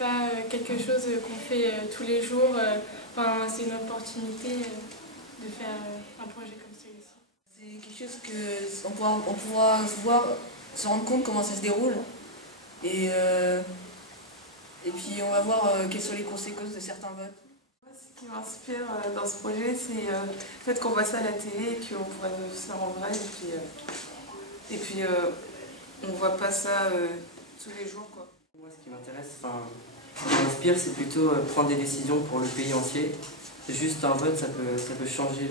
pas quelque chose qu'on fait tous les jours. Enfin, c'est une opportunité de faire un projet comme celui-ci. C'est quelque chose que on pourra voir, se rendre compte comment ça se déroule. Et puis on va voir quelles sont les conséquences de certains votes. Ce qui m'inspire dans ce projet, c'est le fait qu'on voit ça à la télé et qu'on pourrait vivre ça en vrai. Et puis on voit pas ça tous les jours, quoi. Moi, ce qui m'intéresse, ce qui m'inspire, c'est plutôt prendre des décisions pour le pays entier. Juste un vote, ça peut changer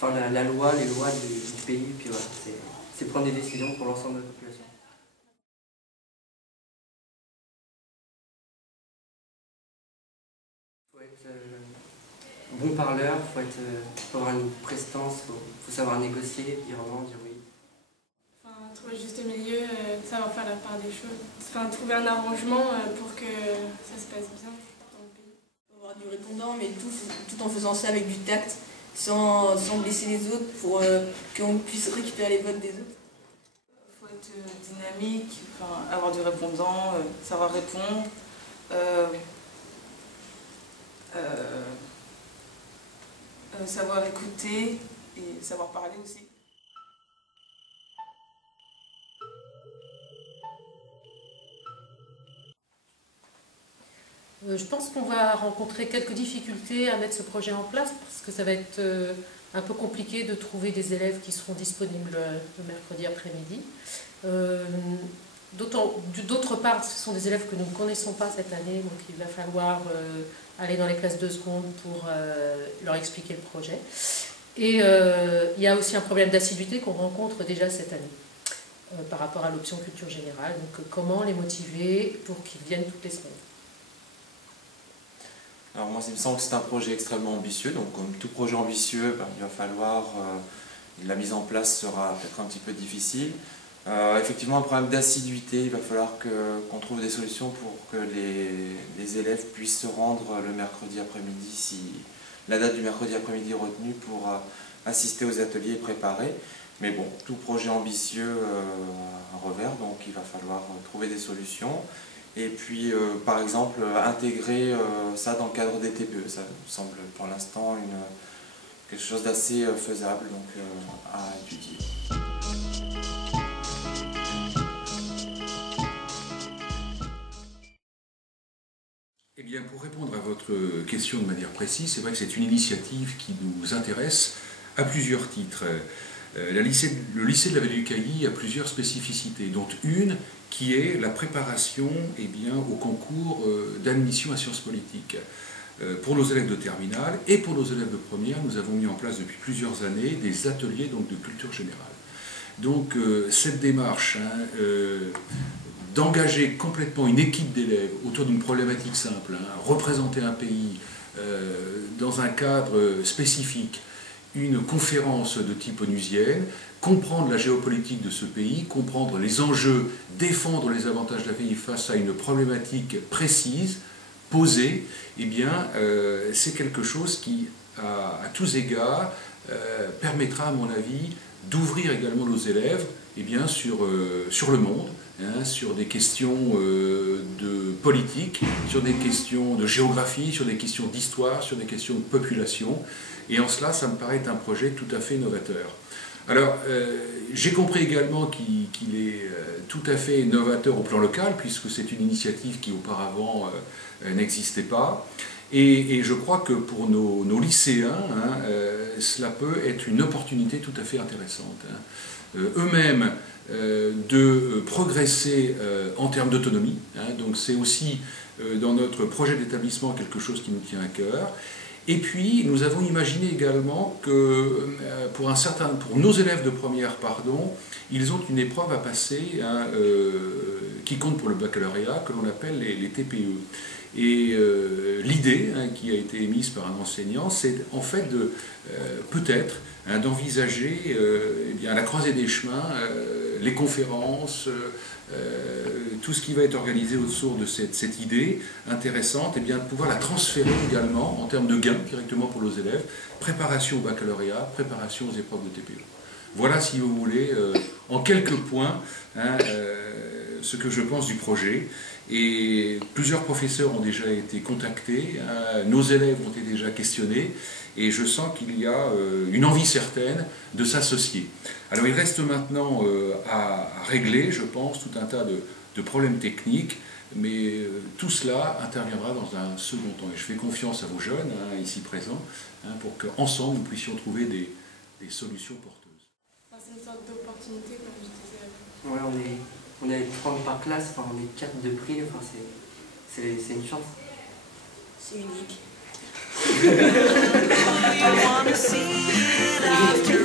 la loi, les lois du pays. Puis voilà, c'est prendre des décisions pour l'ensemble de la population. Il faut être bon parleur, faut avoir une prestance, faut savoir négocier, dire non, dire oui. Enfin, trouver le juste milieu, savoir faire la part des choses. Enfin, trouver un arrangement pour que ça se passe bien dans le pays. Il faut avoir du répondant, mais tout en faisant ça avec du tact, sans blesser les autres, pour qu'on puisse récupérer les votes des autres. Il faut être dynamique, avoir du répondant, savoir répondre. Savoir écouter et savoir parler aussi. Je pense qu'on va rencontrer quelques difficultés à mettre ce projet en place parce que ça va être un peu compliqué de trouver des élèves qui seront disponibles le mercredi après-midi. D'autre part, ce sont des élèves que nous ne connaissons pas cette année, donc il va falloir aller dans les classes de seconde pour leur expliquer le projet. Et il y a aussi un problème d'assiduité qu'on rencontre déjà cette année par rapport à l'option culture générale. Donc comment les motiver pour qu'ils viennent toutes les semaines. Alors moi, il me semble que c'est un projet extrêmement ambitieux, donc comme tout projet ambitieux, il va falloir, la mise en place sera peut-être un petit peu difficile. Effectivement, un problème d'assiduité, il va falloir qu'on trouve des solutions pour que les élèves puissent se rendre le mercredi après-midi, si la date du mercredi après-midi est retenue pour assister aux ateliers et préparer. Mais bon, tout projet ambitieux a un revers, donc il va falloir trouver des solutions. Et puis, par exemple, intégrer ça dans le cadre des TPE, ça me semble pour l'instant quelque chose d'assez faisable, donc à étudier. Eh bien, pour répondre à votre question de manière précise, c'est vrai que c'est une initiative qui nous intéresse à plusieurs titres. Le lycée de la Vallée du Cailly a plusieurs spécificités, dont une qui est la préparation au concours d'admission à sciences politiques. Pour nos élèves de terminale et pour nos élèves de première, nous avons mis en place depuis plusieurs années des ateliers de culture générale. Donc cette démarche d'engager complètement une équipe d'élèves autour d'une problématique simple, représenter un pays dans un cadre spécifique, une conférence de type onusienne, comprendre la géopolitique de ce pays, comprendre les enjeux, défendre les avantages d'un pays face à une problématique précise, posée, c'est quelque chose qui, à tous égards, permettra, à mon avis, d'ouvrir également nos élèves sur le monde, sur des questions de politique, sur des questions de géographie, sur des questions d'histoire, sur des questions de population. Et en cela, ça me paraît être un projet tout à fait novateur. Alors, j'ai compris également qu'il est tout à fait novateur au plan local, puisque c'est une initiative qui auparavant n'existait pas. Et je crois que pour nos lycéens, cela peut être une opportunité tout à fait intéressante. Eux-mêmes, de progresser en termes d'autonomie. Donc c'est aussi dans notre projet d'établissement quelque chose qui nous tient à cœur. Et puis nous avons imaginé également que pour nos élèves de première, ils ont une épreuve à passer qui compte pour le baccalauréat, que l'on appelle les TPE. Et l'idée qui a été émise par un enseignant, c'est en fait peut-être d'envisager à la croisée des chemins les conférences, tout ce qui va être organisé autour de cette idée intéressante, de pouvoir la transférer également en termes de gains directement pour nos élèves, préparation au baccalauréat, préparation aux épreuves de TPE. Voilà, si vous voulez, en quelques points, ce que je pense du projet. Et plusieurs professeurs ont déjà été contactés, nos élèves ont été déjà questionnés, et je sens qu'il y a une envie certaine de s'associer. Alors il reste maintenant à régler, je pense, tout un tas de problèmes techniques, mais tout cela interviendra dans un second temps. Et je fais confiance à vos jeunes, ici présents, pour qu'ensemble nous puissions trouver des solutions porteuses. C'est une sorte d'opportunité, comme je disais. Ouais, on est 30 par classe, enfin, on est 4 de prix, enfin, c'est une chance. C'est unique. You wanna see it after